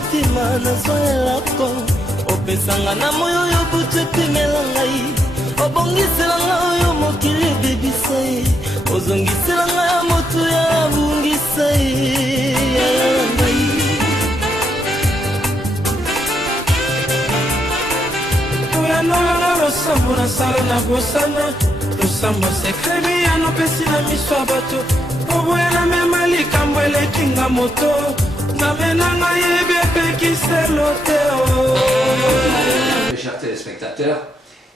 motima nazoelako opesanga na moyo yo butu etimela ngai obongisela ngai oyo mokili ebebisa ye ozongisela ngai ya motu ya bungisa ye ngai oyanolanga losambo nasala na bosana losambo sekremi yanopesi na miso ya bato oboyana mema likambo elekinga moto Mes chers téléspectateurs,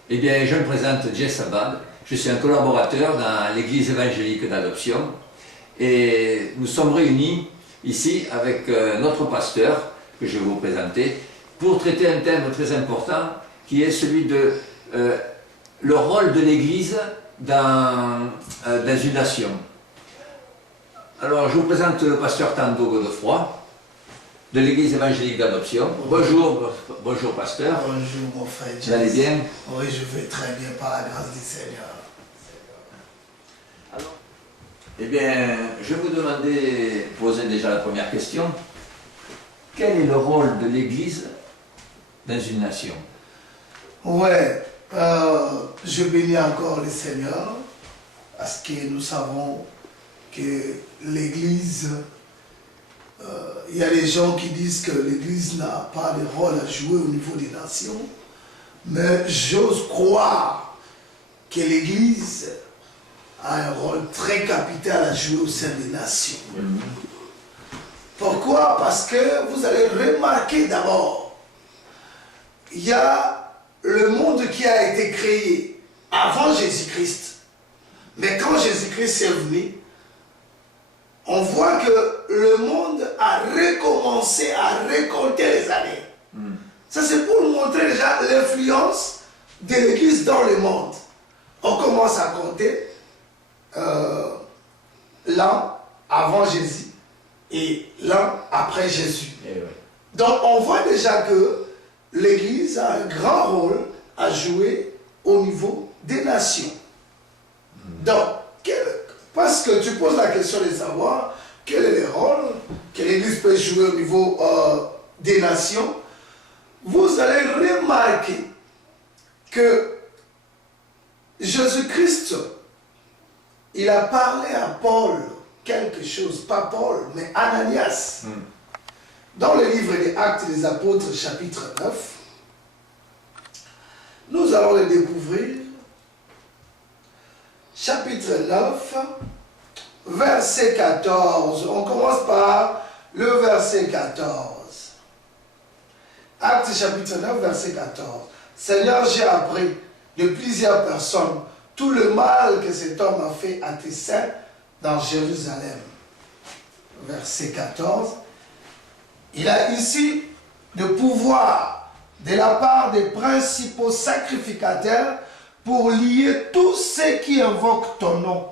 eh bien, je me présente Jess Abad. Je suis un collaborateur dans l'église évangélique d'adoption et nous sommes réunis ici avec notre pasteur que je vais vous présenter pour traiter un thème très important qui est celui de le rôle de l'église dans une nation. Alors, je vous présente le pasteur Tando Godefroy de l'église évangélique d'adoption. Bonjour, bonjour pasteur. Bonjour mon frère. Vous allez bien? Oui, je vais très bien par la grâce du Seigneur. Alors, eh bien, je vais vous demander, poser déjà la première question. Quel est le rôle de l'église dans une nation? Ouais, je bénis encore le Seigneur parce que nous savons que l'église, il y a des gens qui disent que l'église n'a pas de rôle à jouer au niveau des nations, mais j'ose croire que l'église a un rôle très capital à jouer au sein des nations. Pourquoi? Parce que vous allez remarquer d'abord, il y a le monde qui a été créé avant Jésus-Christ, mais quand Jésus-Christ est venu, on voit que le monde a recommencé à récolter les années. Ça, c'est pour montrer déjà l'influence de l'Église dans le monde. On commence à compter l'an avant Jésus et l'an après Jésus. Donc, on voit déjà que l'Église a un grand rôle à jouer au niveau des nations. Donc, parce que tu poses la question de savoir quel est le rôle que l'Église peut jouer au niveau des nations, vous allez remarquer que Jésus-Christ, il a parlé à Paul quelque chose, pas Paul, mais Ananias. Dans le livre des Actes des Apôtres, chapitre 9, nous allons le découvrir. Chapitre 9, verset 14. On commence par le verset 14. Actes chapitre 9, verset 14. Seigneur, j'ai appris de plusieurs personnes tout le mal que cet homme a fait à tes saints dans Jérusalem. Verset 14. Il a ici de pouvoir de la part des principaux sacrificateurs pour lier tous ceux qui invoquent ton nom.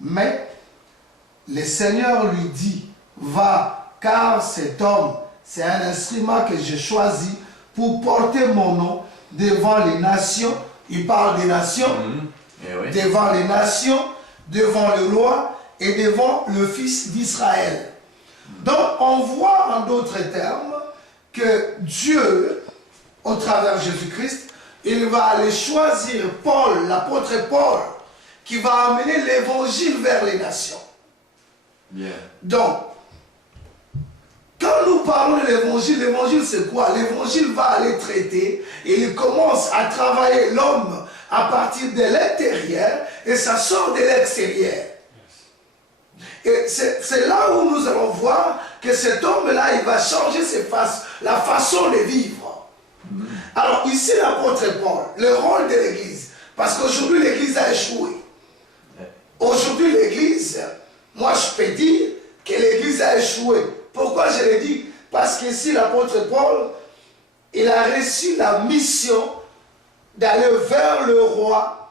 Mais le Seigneur lui dit, va, car cet homme, c'est un instrument que j'ai choisi pour porter mon nom devant les nations. Il parle des nations, devant les nations, devant le roi et devant le fils d'Israël. Donc on voit en d'autres termes que Dieu, au travers de Jésus-Christ, il va aller choisir Paul, l'apôtre Paul, qui va amener l'évangile vers les nations. Donc, quand nous parlons de l'évangile, l'évangile c'est quoi? L'évangile va aller traiter et il commence à travailler l'homme à partir de l'intérieur et ça sort de l'extérieur. Et c'est là où nous allons voir que cet homme-là, il va changer la façon de vivre. Alors ici, l'apôtre Paul, le rôle de l'Église, parce qu'aujourd'hui l'Église a échoué. Aujourd'hui l'Église, moi je peux dire que l'Église a échoué. Pourquoi je le dis? Parce qu'ici l'apôtre Paul, il a reçu la mission d'aller vers le roi,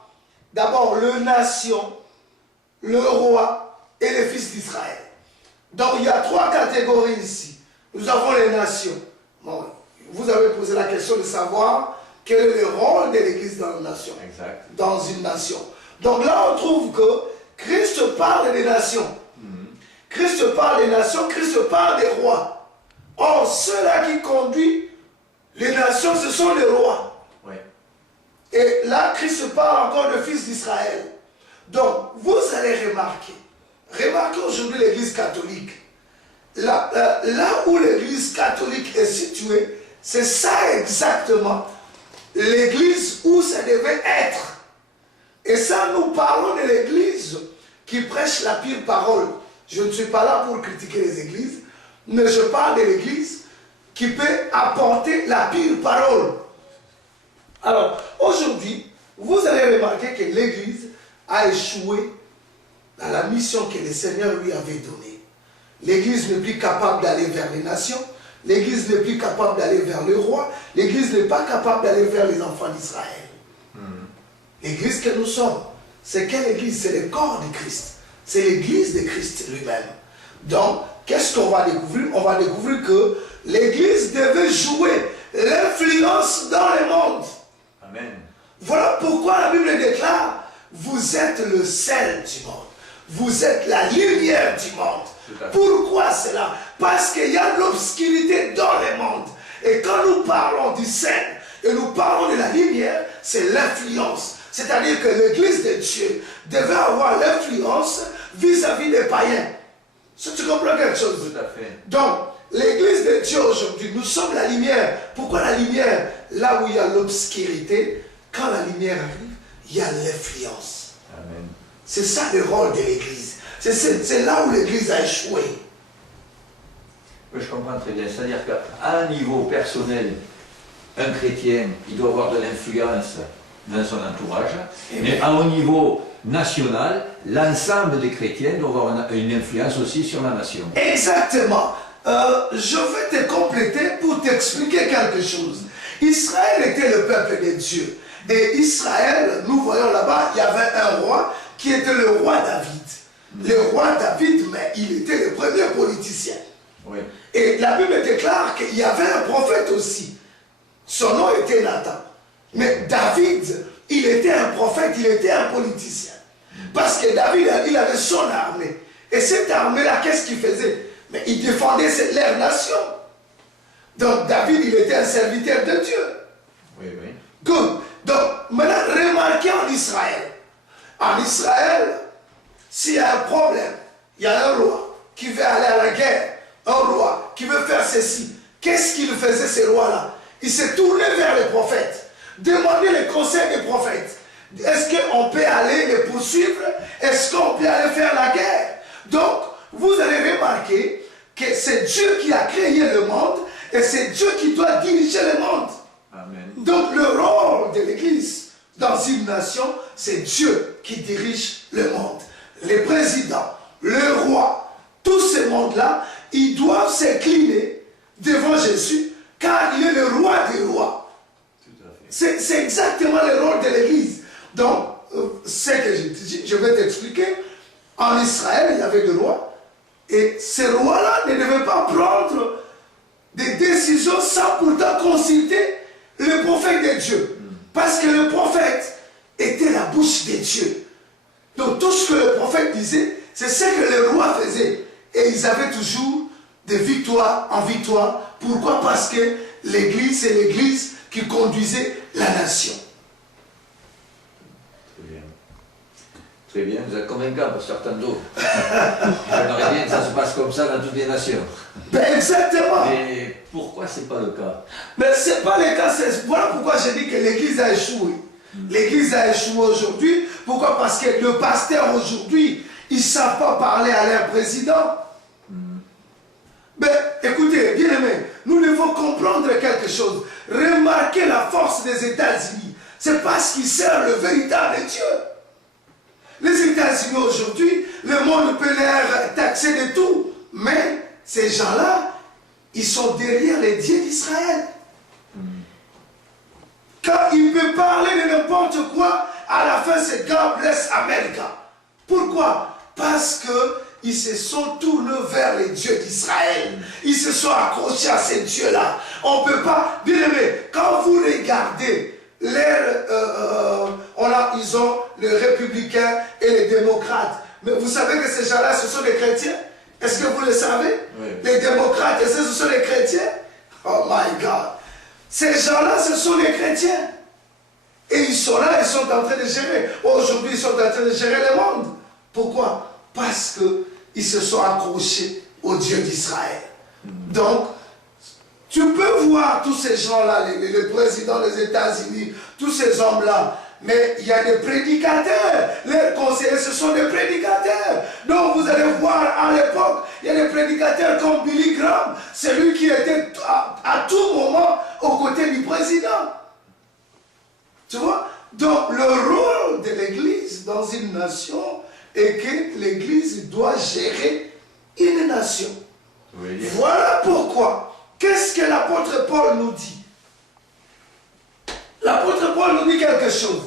d'abord le nation, le roi et les fils d'Israël. Donc il y a trois catégories ici. Nous avons les nations. Bon, vous avez posé la question de savoir quel est le rôle de l'Église dans une nation. Dans une nation. Donc là on trouve que Christ parle des nations. Christ parle des nations, Christ parle des rois. Or, ceux-là qui conduisent les nations, ce sont les rois. Oui. Et là, Christ parle encore de fils d'Israël. Donc, vous allez remarquer aujourd'hui l'église catholique. Là où l'église catholique est située, c'est ça exactement l'église où ça devait être. Et ça, nous parlons de l'église qui prêche la pure parole. Je ne suis pas là pour critiquer les églises, mais je parle de l'église qui peut apporter la pure parole. Alors, aujourd'hui, vous allez remarquer que l'église a échoué dans la mission que le Seigneur lui avait donnée. L'église n'est plus capable d'aller vers les nations, l'église n'est plus capable d'aller vers le roi, l'église n'est pas capable d'aller vers les enfants d'Israël. L'église que nous sommes, c'est quelle église? C'est le corps de Christ. C'est l'église de Christ lui-même. Donc, qu'est-ce qu'on va découvrir? On va découvrir que l'église devait jouer l'influence dans le monde. Amen. Voilà pourquoi la Bible déclare, vous êtes le sel du monde. Vous êtes la lumière du monde. Pourquoi cela? Parce qu'il y a l'obscurité dans le monde. Et quand nous parlons du sel et nous parlons de la lumière, c'est l'influence. C'est-à-dire que l'église de Dieu devait avoir l'influence vis-à-vis des païens. Si tu comprends quelque chose? Tout à fait. Donc, l'église de Dieu aujourd'hui, nous sommes la lumière. Pourquoi la lumière? Là où il y a l'obscurité, quand la lumière arrive, il y a l'influence. Amen. C'est ça le rôle de l'église. C'est là où l'église a échoué. Oui, je comprends très bien. C'est-à-dire qu'à un niveau personnel, un chrétien, il doit avoir de l'influence dans son entourage. Mais à un niveau national, l'ensemble des chrétiens doit avoir une influence aussi sur la nation. Exactement. Je vais te compléter pour t'expliquer quelque chose. Israël était le peuple de Dieu. Et Israël, nous voyons là-bas, il y avait un roi qui était le roi David. Le roi David, mais il était le premier politicien. Oui. Et la Bible déclare qu'il y avait un prophète aussi. Son nom était Nathan. Mais David, il était un prophète, il était un politicien. Parce que David, il avait son armée. Et cette armée-là, qu'est-ce qu'il faisait? Mais il défendait leur nation. Donc David, il était un serviteur de Dieu. Oui, oui. Good. Donc maintenant, remarquez en Israël. En Israël, s'il y a un problème, il y a un roi qui veut aller à la guerre, un roi qui veut faire ceci. Qu'est-ce qu'il faisait, ces rois-là? Il s'est tourné vers les prophètes, demandait les conseils des prophètes. Est-ce qu'on peut aller les poursuivre? Est-ce qu'on peut aller faire la guerre? Donc, vous allez remarquer que c'est Dieu qui a créé le monde et c'est Dieu qui doit diriger le monde. Amen. Donc, le rôle de l'Église dans une nation, c'est Dieu qui dirige le monde. Les présidents, le roi, tous ces mondes-là, ils doivent s'incliner devant Jésus car il est le roi des rois. C'est exactement le rôle de l'Église. Donc, ce que je vais t'expliquer. En Israël, il y avait des rois. Et ces rois-là ne devaient pas prendre des décisions sans pourtant consulter le prophète de Dieu. Parce que le prophète était la bouche de Dieu. Donc, tout ce que le prophète disait, c'est ce que le roi faisait. Et ils avaient toujours de victoire en victoire. Pourquoi? Parce que l'Église, c'est l'Église qui conduisait la nation. Très bien. Très bien, vous êtes convaincant, pasteur Tando. J'aimerais bien que ça se passe comme ça dans toutes les nations. Ben exactement. Mais pourquoi ce n'est pas le cas? Mais ce n'est pas le cas. Voilà pourquoi j'ai dit que l'Église a échoué. L'Église a échoué aujourd'hui. Pourquoi? Parce que le pasteur aujourd'hui, ils ne savent pas parler à leur président. Ben, écoutez, bien aimé, nous devons comprendre quelque chose. Remarquez la force des États-Unis. C'est parce qu'ils servent le véritable Dieu. Les États-Unis aujourd'hui, le monde peut leur taxer de tout. Mais ces gens-là, ils sont derrière les dieux d'Israël. Quand il peut parler de n'importe quoi, à la fin c'est God bless America. Pourquoi? Parce qu'ils se sont tournés vers les dieux d'Israël. Ils se sont accrochés à ces dieux-là. On ne peut pas... Bien aimé, quand vous regardez, ils ont les républicains et les démocrates. Mais vous savez que ces gens-là, ce sont des chrétiens. Est-ce que vous le savez? Oui. Les démocrates, est-ce que ce sont les chrétiens? Oh my God. Ces gens-là, ce sont les chrétiens. Et ils sont là, ils sont en train de gérer. Aujourd'hui, ils sont en train de gérer le monde. Pourquoi? Parce qu'ils se sont accrochés au Dieu d'Israël. Donc, tu peux voir tous ces gens-là, le président des États-Unis, tous ces hommes-là, mais il y a des prédicateurs. Les conseillers, ce sont des prédicateurs. Donc, vous allez voir à l'époque, il y a des prédicateurs comme Billy Graham, c'est lui qui était à tout moment aux côtés du président. Tu vois? Donc, le rôle de l'Église dans une nation est que l'Église doit gérer une nation. Oui. Voilà pourquoi. Qu'est-ce que l'apôtre Paul nous dit? L'apôtre Paul nous dit quelque chose.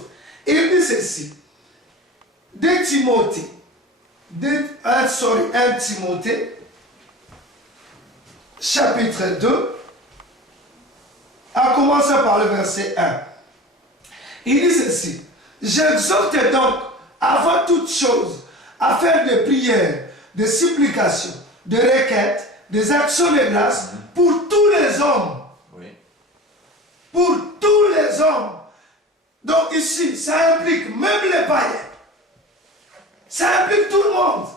Il dit ceci. 1 Timothée, chapitre 2, à commencer par le verset 1. Il dit ceci. J'exhorte donc, avant toute chose, à faire des prières, des supplications, des requêtes, des actions de grâce pour tous les hommes. Oui. Pour tous les hommes. Donc ici, ça implique même les païens. Ça implique tout le monde.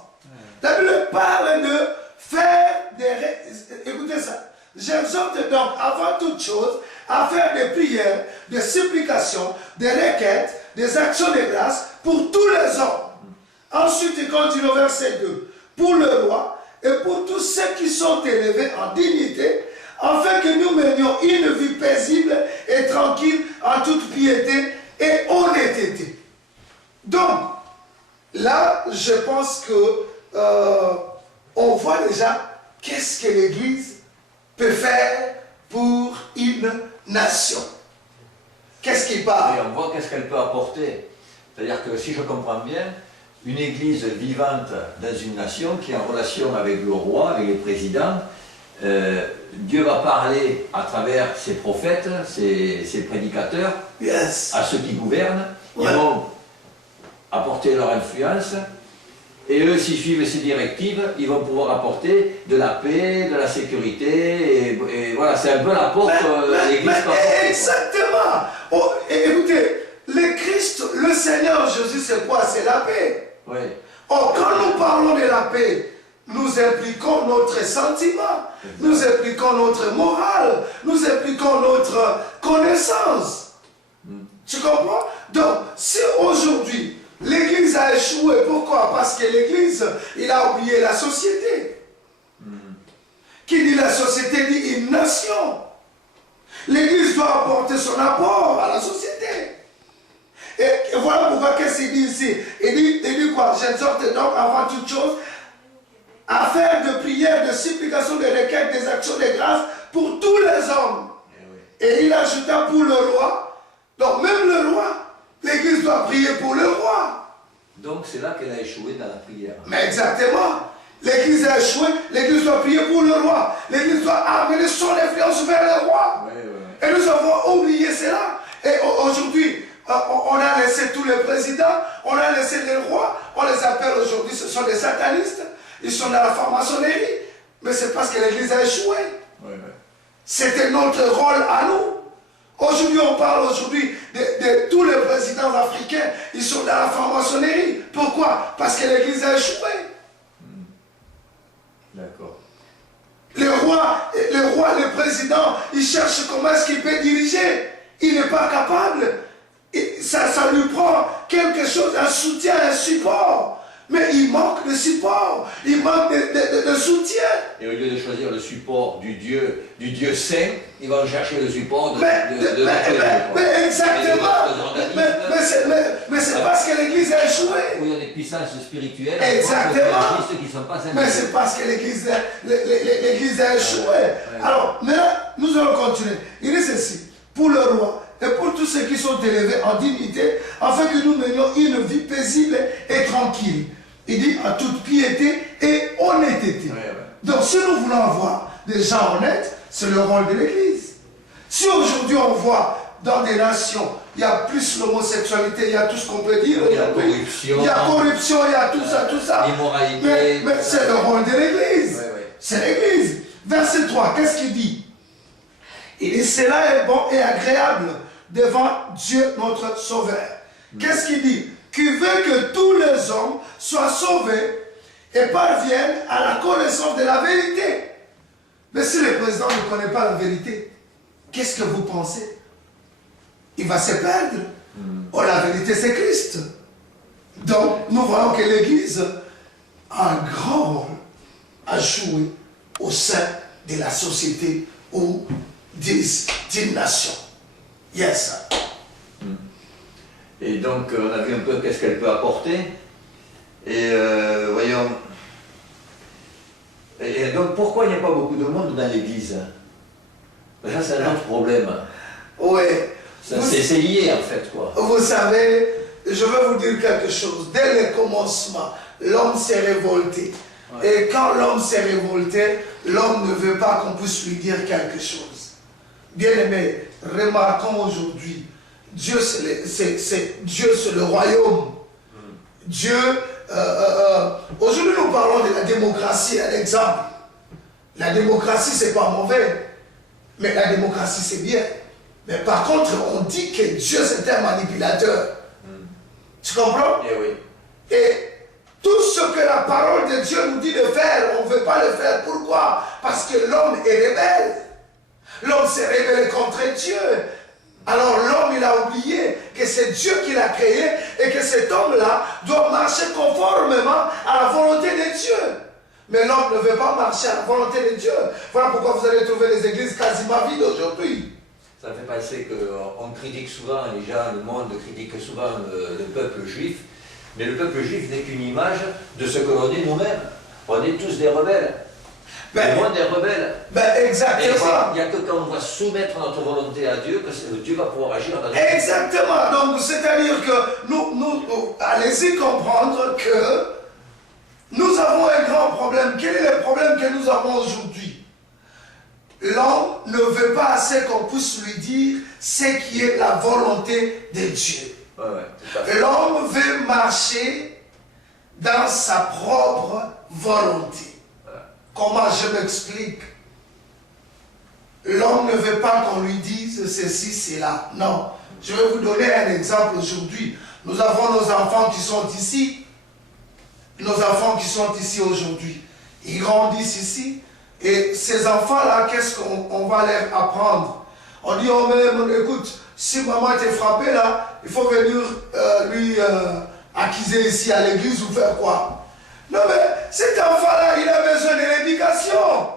La Bible parle de faire des... Écoutez ça. J'exhorte donc, avant toute chose, à faire des prières, des supplications, des requêtes, des actions de grâce pour tous les hommes. Ensuite, il continue au verset 2. Pour le roi et pour tous ceux qui sont élevés en dignité, afin que nous menions une vie paisible et tranquille en toute piété et honnêteté. Donc, là, je pense que on voit déjà qu'est-ce que l'Église peut faire pour une nation. Qu'est-ce qu'il parle? Et on voit qu'est-ce qu'elle peut apporter. C'est-à-dire que si je comprends bien, une église vivante dans une nation qui est en relation avec le roi, avec les présidents, Dieu va parler à travers ses prophètes, ses prédicateurs, Yes. à ceux qui gouvernent. Ouais. Ils vont apporter leur influence. Et eux, s'ils suivent ces directives, ils vont pouvoir apporter de la paix, de la sécurité. Et voilà, c'est un peu la porte l'église peut apporter. Exactement. Oh, et écoutez, le Christ, le Seigneur Jésus, c'est quoi? C'est la paix. Oui. Or, quand nous parlons de la paix, nous impliquons notre sentiment, nous impliquons notre morale, nous impliquons notre connaissance. Tu comprends? Donc, si aujourd'hui, l'Église a échoué, pourquoi? Parce que l'Église, il a oublié la société. Qui dit la société dit une nation. L'Église doit apporter son apport à la société. Et voilà pourquoi qu'est-ce qu'il dit ici? Il dit quoi? J'exhorte donc avant toute chose à faire de prières, de supplications, de requêtes, des actions de grâce pour tous les hommes. Et il ajouta pour le roi. Donc même le roi, l'Église doit prier pour le roi. Donc c'est là qu'elle a échoué dans la prière. Mais exactement. L'Église a échoué, l'Église doit prier pour le roi. L'Église doit amener son influence vers le roi. Et nous avons oublié cela. Et aujourd'hui, on a laissé tous les présidents, on a laissé les rois, on les appelle aujourd'hui, ce sont des satanistes. Ils sont dans la franc-maçonnerie. Mais c'est parce que l'Église a échoué. C'était notre rôle à nous. Aujourd'hui, on parle aujourd'hui de tous les présidents africains, ils sont dans la franc-maçonnerie. Pourquoi? Parce que l'Église a échoué. D'accord. Le roi, le président, il cherche comment est-ce qu'il peut diriger. Il n'est pas capable. Ça lui prend quelque chose, un soutien, un support. Mais il manque de support, il manque de soutien. Et au lieu de choisir le support du Dieu saint, ils vont chercher le support de mais exactement. Mais c'est parce que l'Église a échoué. Où il y a des puissances spirituelles. Exactement. Qui sont pas Mais c'est parce que l'Église a échoué. Alors, maintenant, nous allons continuer. Il dit ceci, pour le roi et pour tous ceux qui sont élevés en dignité, afin que nous menions une vie paisible et tranquille. Il dit en toute piété et honnêteté. Donc si nous voulons avoir des gens honnêtes, c'est le rôle de l'Église. Si aujourd'hui on voit dans des nations, il y a plus l'homosexualité, il y a tout ce qu'on peut dire. Il y a corruption. Il y a corruption, il y a tout ça, tout ça. L'immoralité. Mais c'est le rôle de l'Église. verset 3, qu'est-ce qu'il dit? Il dit, cela est bon et agréable devant Dieu notre Sauveur. Qu'est-ce qu'il dit? Qui veut que tous les hommes soient sauvés et parviennent à la connaissance de la vérité. Mais si le président ne connaît pas la vérité, qu'est-ce que vous pensez? Il va se perdre. Oh, la vérité, c'est Christ. Donc, nous voyons que l'Église a un grand rôle à jouer au sein de la société ou d'une nation. Yes. Et donc, on a vu un peu qu'est-ce qu'elle peut apporter. Et voyons. Et donc, pourquoi il n'y a pas beaucoup de monde dans l'église? Ça, c'est un autre problème. Oui. C'est lié, en fait, quoi. Vous savez, je vais vous dire quelque chose. Dès le commencement, l'homme s'est révolté. Ouais. Et quand l'homme s'est révolté, l'homme ne veut pas qu'on puisse lui dire quelque chose. Bien aimé, remarquons aujourd'hui, Dieu c'est le royaume. Dieu, aujourd'hui nous parlons de la démocratie, un exemple. La démocratie c'est pas mauvais, mais la démocratie c'est bien. Mais par contre, on dit que Dieu c'est un manipulateur. Tu comprends? Eh oui. Et tout ce que la parole de Dieu nous dit de faire, on ne veut pas le faire. Pourquoi? Parce que l'homme est rebelle. L'homme s'est rebellé contre Dieu. Alors l'homme, il a oublié que c'est Dieu qui l'a créé et que cet homme-là doit marcher conformément à la volonté de Dieu. Mais l'homme ne veut pas marcher à la volonté de Dieu. Voilà pourquoi vous allez trouver les églises quasiment vides aujourd'hui. Ça me fait penser qu'on critique souvent, les gens, le monde critique souvent le peuple juif, mais le peuple juif n'est qu'une image de ce que l'on est nous-mêmes. On est tous des rebelles. Le monde est rebelle. Exactement. Il n'y a que quand on va soumettre notre volonté à Dieu que Dieu va pouvoir agir dans notre vie. Exactement. Donc, c'est-à-dire que allez-y comprendre que nous avons un grand problème. Quel est le problème que nous avons aujourd'hui? L'homme ne veut pas assez qu'on puisse lui dire ce qui est la volonté de Dieu. L'homme veut marcher dans sa propre volonté. Comment je m'explique? L'homme ne veut pas qu'on lui dise ceci, cela. Non. Je vais vous donner un exemple aujourd'hui. Nous avons nos enfants qui sont ici. Nos enfants qui sont ici aujourd'hui. Ils grandissent ici. Et ces enfants-là, qu'est-ce qu'on va leur apprendre? On dit, oh même, écoute, si maman t'est frappé là, il faut venir lui accuser ici à l'église ou faire quoi? Non mais, cet enfant-là, il a besoin de l'éducation.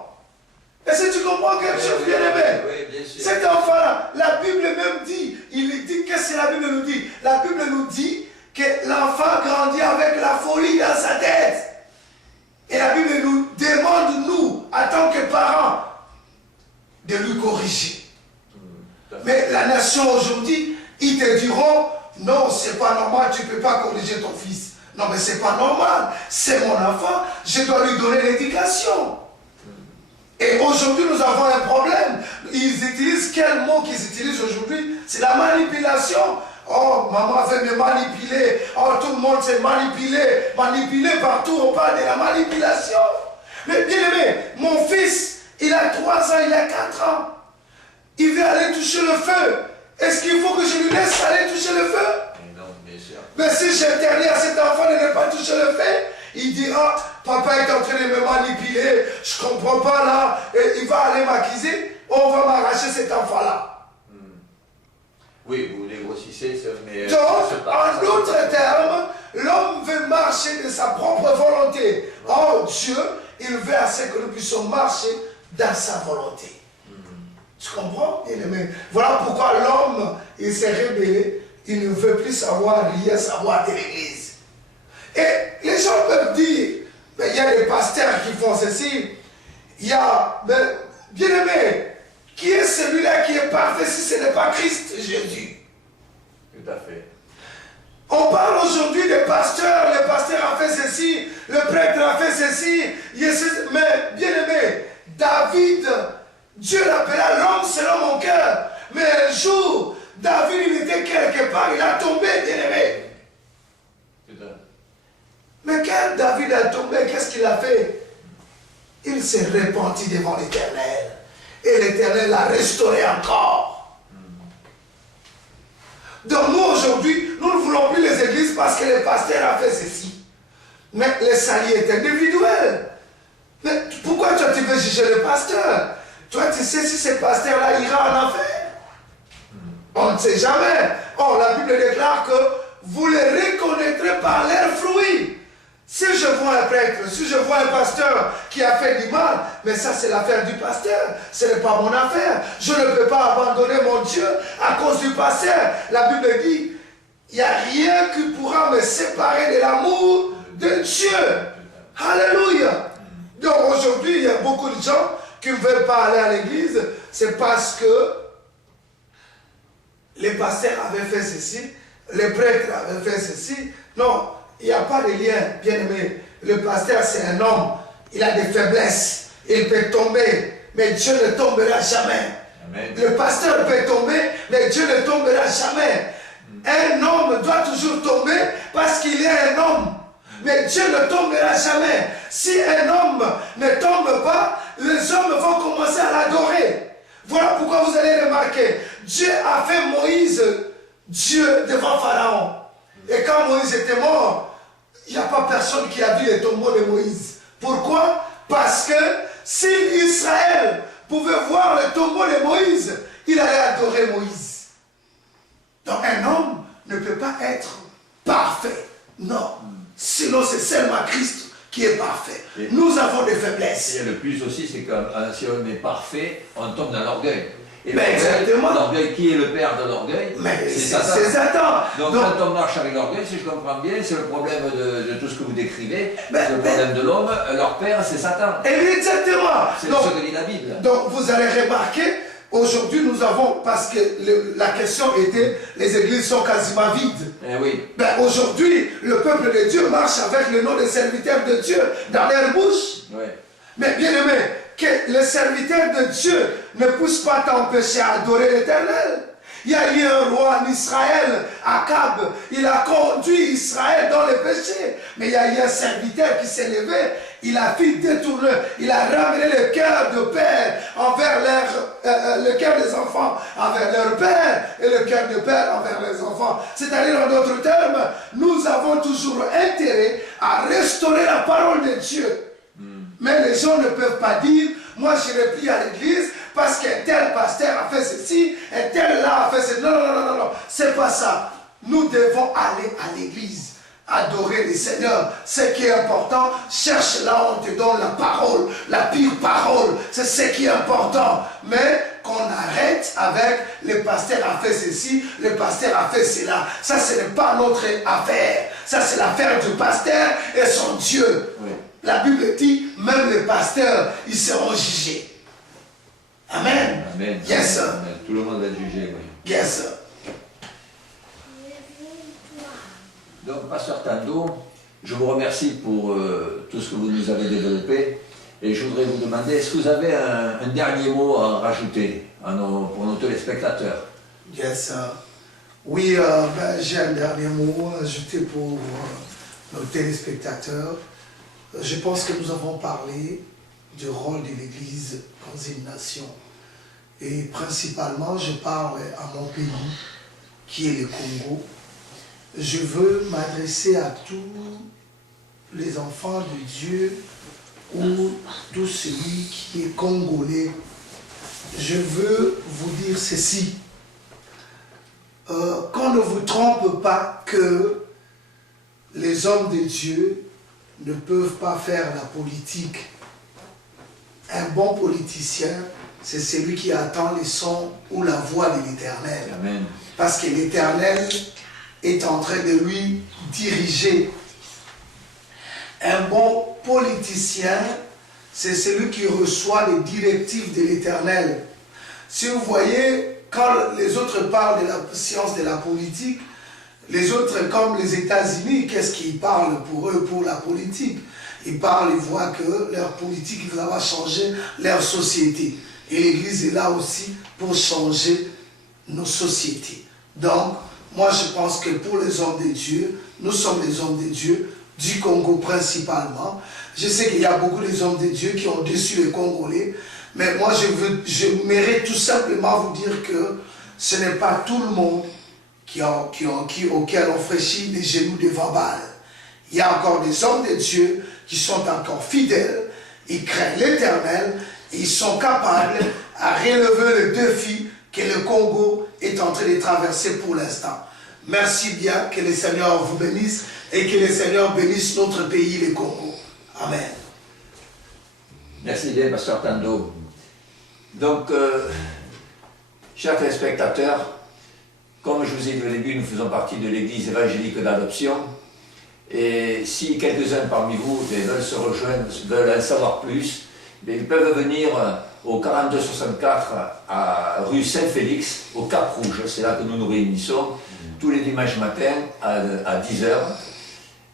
Est-ce que tu comprends quelque chose, bien aimé? Oui, bien sûr. Cet enfant-là, la Bible même dit, il dit, qu'est-ce que la Bible nous dit? La Bible nous dit que l'enfant grandit avec la folie dans sa tête. Et la Bible nous demande, nous, en tant que parents, de lui corriger. Mais la nation aujourd'hui, ils te diront, non, c'est pas normal, tu ne peux pas corriger ton fils. Non, mais c'est pas normal, c'est mon enfant, je dois lui donner l'éducation. Et aujourd'hui, nous avons un problème. Ils utilisent quel mot qu'ils utilisent aujourd'hui? C'est la manipulation. Oh, maman veut me manipuler. Oh, tout le monde s'est manipulé. Manipulé partout, on parle de la manipulation. Mais bien aimé, mon fils, il a 3 ans, il a 4 ans. Il veut aller toucher le feu. Est-ce qu'il faut que je lui laisse aller toucher le feu? Non, bien sûr. Mais si j'interdis à cet enfant de ne pas toucher le feu, il dit, oh, papa est en train de me manipuler, je ne comprends pas là, et il va aller m'accuser, on va m'arracher cet enfant-là. Oui, vous dégrossissez, mais... Donc, en d'autres termes, l'homme veut marcher de sa propre volonté. Or, Dieu, il veut à ce que nous puissions marcher dans sa volonté. Tu comprends, bien-aimé? Voilà pourquoi l'homme, il s'est rébellé, il ne veut plus rien savoir de l'Église. Et les gens peuvent dire, mais il y a des pasteurs qui font ceci, il y a, bien-aimé, qui est celui-là qui est parfait si ce n'est pas Christ Jésus? Tout à fait. On parle aujourd'hui des pasteurs, le pasteur a fait ceci, le prêtre a fait ceci, mais bien-aimé, David, Dieu l'appela l'homme selon mon cœur. Mais un jour, David, il était quelque part, il a tombé, bien-aimé. Mais quand David a tombé, qu'est-ce qu'il a fait? il s'est repenti devant l'Éternel. Et l'Éternel l'a restauré encore. Donc nous aujourd'hui, nous ne voulons plus les églises parce que le pasteur a fait ceci. Mais le salut est individuel. Mais pourquoi toi tu veux juger le pasteur? Toi tu sais si ce pasteur-là ira en enfer? On ne sait jamais. Or la Bible déclare que vous les reconnaîtrez par leurs fruits. Si je vois un prêtre, si je vois un pasteur qui a fait du mal, mais ça c'est l'affaire du pasteur, ce n'est pas mon affaire. Je ne peux pas abandonner mon Dieu à cause du pasteur. La Bible dit, il n'y a rien qui pourra me séparer de l'amour de Dieu. Alléluia. Donc aujourd'hui, il y a beaucoup de gens qui ne veulent pas aller à l'église, c'est parce que les pasteurs avaient fait ceci, les prêtres avaient fait ceci. Non. Il n'y a pas de lien, bien aimé. Le pasteur, c'est un homme. Il a des faiblesses. Il peut tomber, mais Dieu ne tombera jamais. Amen. Le pasteur peut tomber, mais Dieu ne tombera jamais. Un homme doit toujours tomber parce qu'il est un homme. Mais Dieu ne tombera jamais. Si un homme ne tombe pas, les hommes vont commencer à l'adorer. Voilà pourquoi vous allez remarquer. Dieu a fait Moïse Dieu devant Pharaon. Et quand Moïse était mort, il n'y a pas personne qui a vu le tombeau de Moïse. Pourquoi? Parce que si Israël pouvait voir le tombeau de Moïse, il allait adorer Moïse. Donc un homme ne peut pas être parfait. Non. Sinon c'est seulement Christ qui est parfait. Et nous avons des faiblesses. Et le plus aussi, c'est que si on est parfait, on tombe dans l'orgueil. Et l'orgueil, qui est le père de l'orgueil? C'est Satan. Donc quand on marche avec l'orgueil, si je comprends bien, c'est le problème de tout ce que vous décrivez, c'est le problème de l'homme, leur père c'est Satan. Exactement. C'est ce que dit la Bible. Donc vous allez remarquer, aujourd'hui nous avons, parce que la question était, les églises sont quasiment vides. Eh oui. Aujourd'hui, le peuple de Dieu marche avec le nom des serviteurs de Dieu dans leur bouche. Oui. Mais bien aimé, que le serviteur de Dieu ne puisse pas t'empêcher à adorer l'Éternel. Il y a eu un roi en Israël, Akab, il a conduit Israël dans le péché. Mais il y a eu un serviteur qui s'est levé, il a fait détourner, il a ramené le cœur de père envers le cœur des enfants envers leur père et le cœur de père envers les enfants. C'est-à-dire, en d'autres termes, nous avons toujours intérêt à restaurer la parole de Dieu. Mais les gens ne peuvent pas dire, moi j'irai prier à l'église parce qu'un tel pasteur a fait ceci, un tel là a fait ceci. Non, non, non, non, non, c'est pas ça. Nous devons aller à l'église, adorer le Seigneur. Ce qui est important, cherche là où on te donne la parole, la pure parole. C'est ce qui est important. Mais qu'on arrête avec le pasteur a fait ceci, le pasteur a fait cela. Ça, ce n'est pas notre affaire. Ça, c'est l'affaire du pasteur et son Dieu. Oui. La Bible dit, même les pasteurs, ils seront jugés. Amen. Amen. Yes, sir. Amen. Tout le monde va être jugé, oui. Yes, sir. Donc, Pasteur Tando, je vous remercie pour tout ce que vous nous avez développé. Et je voudrais vous demander, est-ce que vous avez un dernier mot à rajouter pour nos téléspectateurs? Yes, sir. Oui, j'ai un dernier mot à ajouter pour nos téléspectateurs. Je pense que nous avons parlé du rôle de l'Église dans une nation. Et principalement, je parle à mon pays, qui est le Congo. Je veux m'adresser à tous les enfants de Dieu ou tout celui qui est congolais. Je veux vous dire ceci. Qu'on ne vous trompe pas que les hommes de Dieu ne peuvent pas faire la politique. Un bon politicien, c'est celui qui attend les sons ou la voix de l'Éternel. Amen. Parce que l'Éternel est en train de lui diriger. Un bon politicien, c'est celui qui reçoit les directives de l'Éternel. Si vous voyez, quand les autres parlent de la science de la politique, les autres, comme les États-Unis, qu'est-ce qu'ils parlent pour eux, pour la politique? Ils parlent, ils voient que leur politique va changer leur société. Et l'Église est là aussi pour changer nos sociétés. Donc, moi je pense que pour les hommes de Dieu, nous sommes les hommes de Dieu, du Congo principalement. Je sais qu'il y a beaucoup des hommes de Dieu qui ont déçu les Congolais, mais moi je mérite tout simplement vous dire que ce n'est pas tout le monde auquel on fraîchit les genoux devant Baal. Il y a encore des hommes de Dieu qui sont encore fidèles, ils craignent l'Éternel, et ils sont capables à relever le défi que le Congo est en train de traverser pour l'instant. Merci bien, que le Seigneur vous bénisse et que le Seigneur bénisse notre pays, le Congo. Amen. Merci bien, Pasteur Tando. Donc, chers téléspectateurs, comme je vous ai dit au début, nous faisons partie de l'Église évangélique d'adoption. Et si quelques-uns parmi vous veulent se rejoindre, veulent en savoir plus, ils peuvent venir au 4264 à rue Saint-Félix, au Cap Rouge. C'est là que nous nous réunissons tous les dimanches matins à 10h.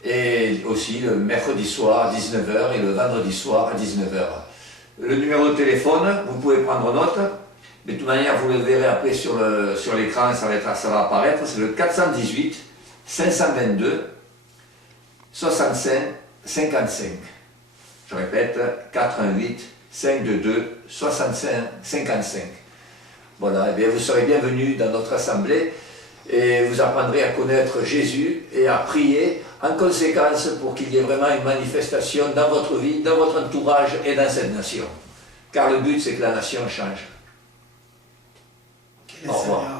Et aussi le mercredi soir à 19h et le vendredi soir à 19h. Le numéro de téléphone, vous pouvez prendre note. De toute manière, vous le verrez après sur l'écran, ça va apparaître. C'est le 418 522 65 55. Je répète, 418 522 65 55. Voilà, et bien vous serez bienvenus dans notre assemblée et vous apprendrez à connaître Jésus et à prier en conséquence pour qu'il y ait vraiment une manifestation dans votre vie, dans votre entourage et dans cette nation. Car le but, c'est que la nation change. Que le Seigneur